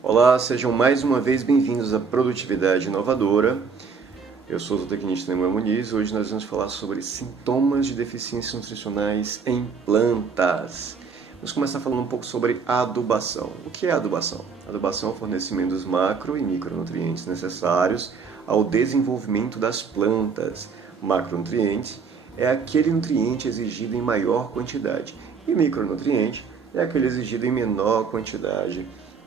Olá, sejam mais uma vez bem-vindos à Produtividade Inovadora. Eu sou o zootecnista Nemoel Muniz e hoje nós vamos falar sobre sintomas de deficiências nutricionais em plantas. Vamos começar falando um pouco sobre adubação. O que é adubação? Adubação é o fornecimento dos macro e micronutrientes necessários ao desenvolvimento das plantas. Macronutriente é aquele nutriente exigido em maior quantidade e micronutriente é aquele exigido em menor quantidade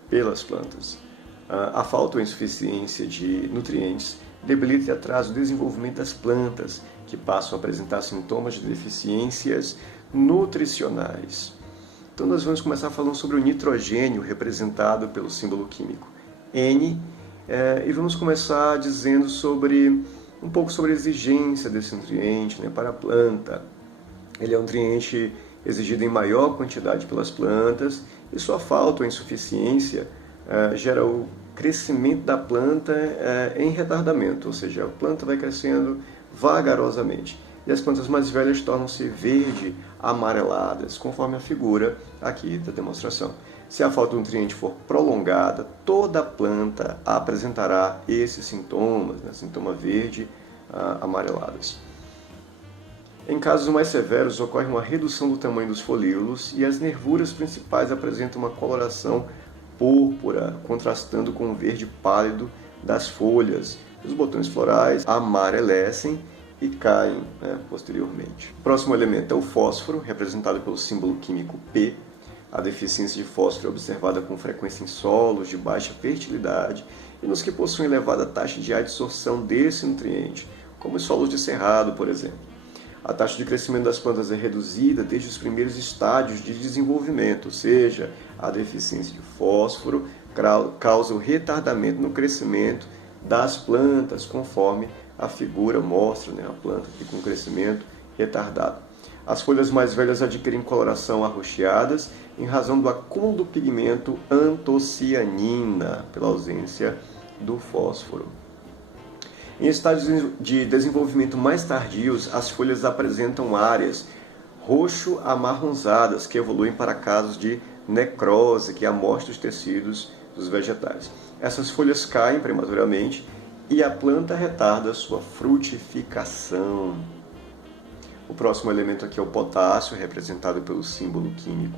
pelas plantas. A falta ou insuficiência de nutrientes debilita e atrasa o desenvolvimento das plantas, que passam a apresentar sintomas de deficiências nutricionais. Então nós vamos começar falando sobre o nitrogênio, representado pelo símbolo químico N, e vamos começar dizendo um pouco sobre a exigência desse nutriente, para a planta. Ele é um nutriente exigido em maior quantidade pelas plantas e sua falta ou insuficiência gera o crescimento da planta em retardamento, ou seja, a planta vai crescendo vagarosamente. E as plantas mais velhas tornam-se verde amareladas, conforme a figura aqui da demonstração. Se a falta de nutriente for prolongada, toda a planta apresentará esses sintomas, sintoma verde amareladas. Em casos mais severos, ocorre uma redução do tamanho dos folíolos e as nervuras principais apresentam uma coloração púrpura, contrastando com o verde pálido das folhas. Os botões florais amarelecem e caem posteriormente. O próximo elemento é o fósforo, representado pelo símbolo químico P. A deficiência de fósforo é observada com frequência em solos de baixa fertilidade e nos que possuem elevada taxa de adsorção desse nutriente, como os solos de cerrado, por exemplo. A taxa de crescimento das plantas é reduzida desde os primeiros estádios de desenvolvimento, ou seja, a deficiência de fósforo causa o retardamento no crescimento das plantas, conforme a figura mostra, a planta aqui com crescimento retardado. As folhas mais velhas adquirem coloração arroxeadas em razão do acúmulo do pigmento antocianina, pela ausência do fósforo. Em estágios de desenvolvimento mais tardios, as folhas apresentam áreas roxo-amarronzadas que evoluem para casos de necrose, que é a morte dos tecidos dos vegetais. Essas folhas caem prematuramente e a planta retarda sua frutificação. O próximo elemento aqui é o potássio, representado pelo símbolo químico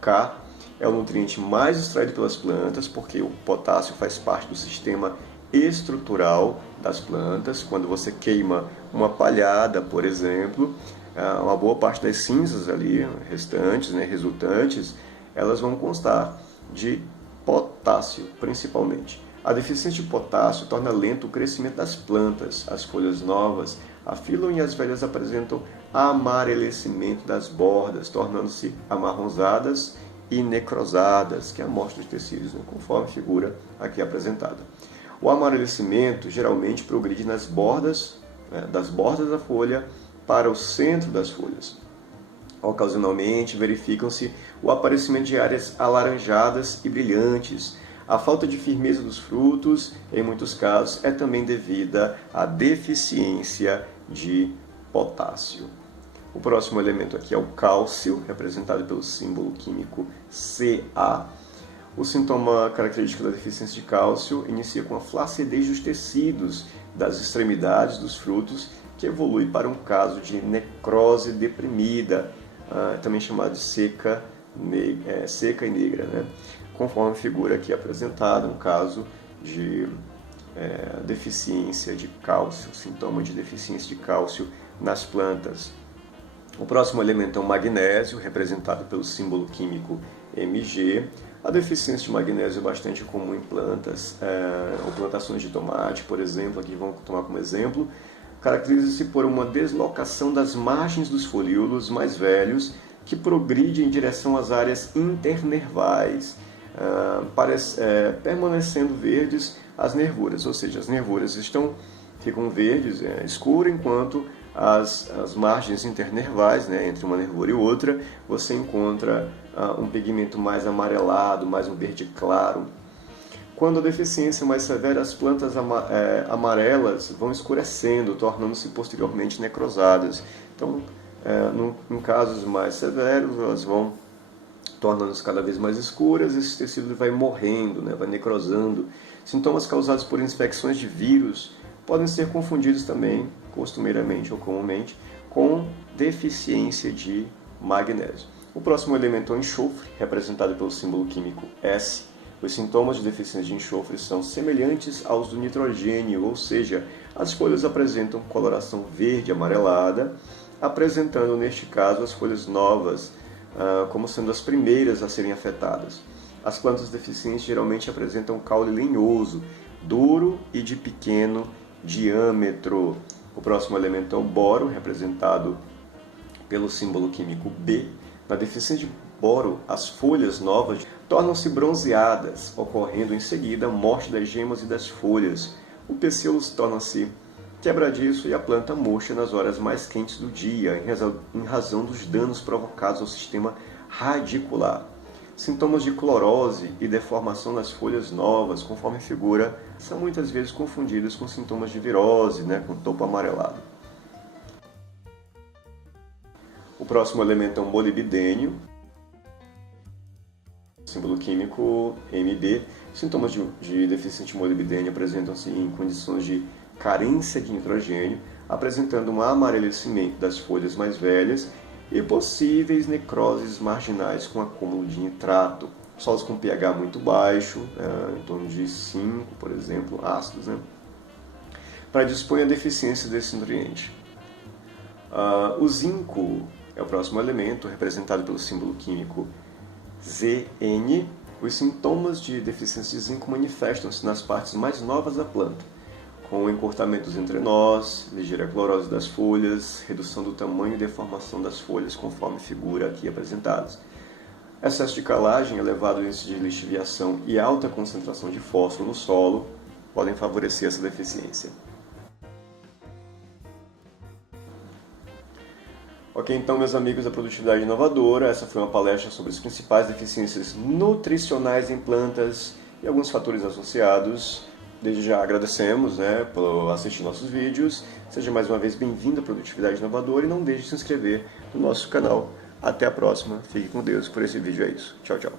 K. É o nutriente mais extraído pelas plantas, porque o potássio faz parte do sistema estrutural das plantas. Quando você queima uma palhada, por exemplo, uma boa parte das cinzas ali restantes, resultantes, elas vão constar de potássio, principalmente. A deficiência de potássio torna lento o crescimento das plantas. As folhas novas afilam e as velhas apresentam amarelecimento das bordas, tornando-se amarronzadas e necrosadas, que é a morte dos tecidos, conforme a figura aqui apresentada. O amarelecimento geralmente progride nas bordas, das bordas da folha para o centro das folhas. Ocasionalmente verificam-se o aparecimento de áreas alaranjadas e brilhantes. A falta de firmeza dos frutos, em muitos casos, é também devida à deficiência de potássio. O próximo elemento aqui é o cálcio, representado pelo símbolo químico Ca. O sintoma característico da deficiência de cálcio inicia com a flacidez dos tecidos das extremidades dos frutos, que evolui para um caso de necrose deprimida, também chamado de seca e negra, conforme a figura aqui apresentada, um caso de deficiência de cálcio, sintoma de deficiência de cálcio nas plantas. O próximo elemento é o magnésio, representado pelo símbolo químico Mg. A deficiência de magnésio é bastante comum em plantas, ou plantações de tomate, por exemplo, aqui vamos tomar como exemplo. Caracteriza-se por uma deslocação das margens dos folíolos mais velhos, que progride em direção às áreas internervais, permanecendo verdes as nervuras, ou seja, as nervuras ficam verdes, escuras, enquanto as margens internervais, entre uma nervura e outra, você encontra um pigmento mais amarelado, mais um verde claro. Quando a deficiência é mais severa, as plantas amarelas vão escurecendo, tornando-se posteriormente necrosadas. Então, em casos mais severos, elas vão tornando-se cada vez mais escuras, esse tecido vai morrendo, vai necrosando. Sintomas causados por infecções de vírus podem ser confundidos também, costumeiramente ou comumente, com deficiência de magnésio. O próximo elemento é o enxofre, representado pelo símbolo químico S. Os sintomas de deficiência de enxofre são semelhantes aos do nitrogênio, ou seja, as folhas apresentam coloração verde amarelada, apresentando, neste caso, as folhas novas como sendo as primeiras a serem afetadas. As plantas deficientes geralmente apresentam caule lenhoso, duro e de pequeno diâmetro. O próximo elemento é o boro, representado pelo símbolo químico B. Na deficiência de boro, as folhas novas tornam-se bronzeadas, ocorrendo em seguida a morte das gemas e das folhas. O pecíolo torna-se quebradiço e a planta murcha nas horas mais quentes do dia, em razão dos danos provocados ao sistema radicular. Sintomas de clorose e deformação das folhas novas, conforme figura, são muitas vezes confundidos com sintomas de virose, com topo amarelado. O próximo elemento é o molibdênio, símbolo químico Mb. Sintomas de deficiência de molibdênio apresentam-se em condições de carência de nitrogênio, apresentando um amarelecimento das folhas mais velhas e possíveis necroses marginais com acúmulo de nitrato. Solos com pH muito baixo, em torno de 5, por exemplo, ácidos, predispõem à deficiência desse nutriente. O zinco é o próximo elemento, representado pelo símbolo químico Zn. Os sintomas de deficiência de zinco manifestam-se nas partes mais novas da planta, com encurtamentos entre nós, ligeira clorose das folhas, redução do tamanho e deformação das folhas, conforme figura aqui apresentadas. Excesso de calagem, elevado índice de lixiviação e alta concentração de fósforo no solo podem favorecer essa deficiência. Ok, então, meus amigos da Produtividade Inovadora, essa foi uma palestra sobre as principais deficiências nutricionais em plantas e alguns fatores associados. Desde já agradecemos por assistir nossos vídeos. Seja mais uma vez bem-vindo à Produtividade Inovadora e não deixe de se inscrever no nosso canal. Até a próxima. Fique com Deus. Por esse vídeo é isso. Tchau, tchau.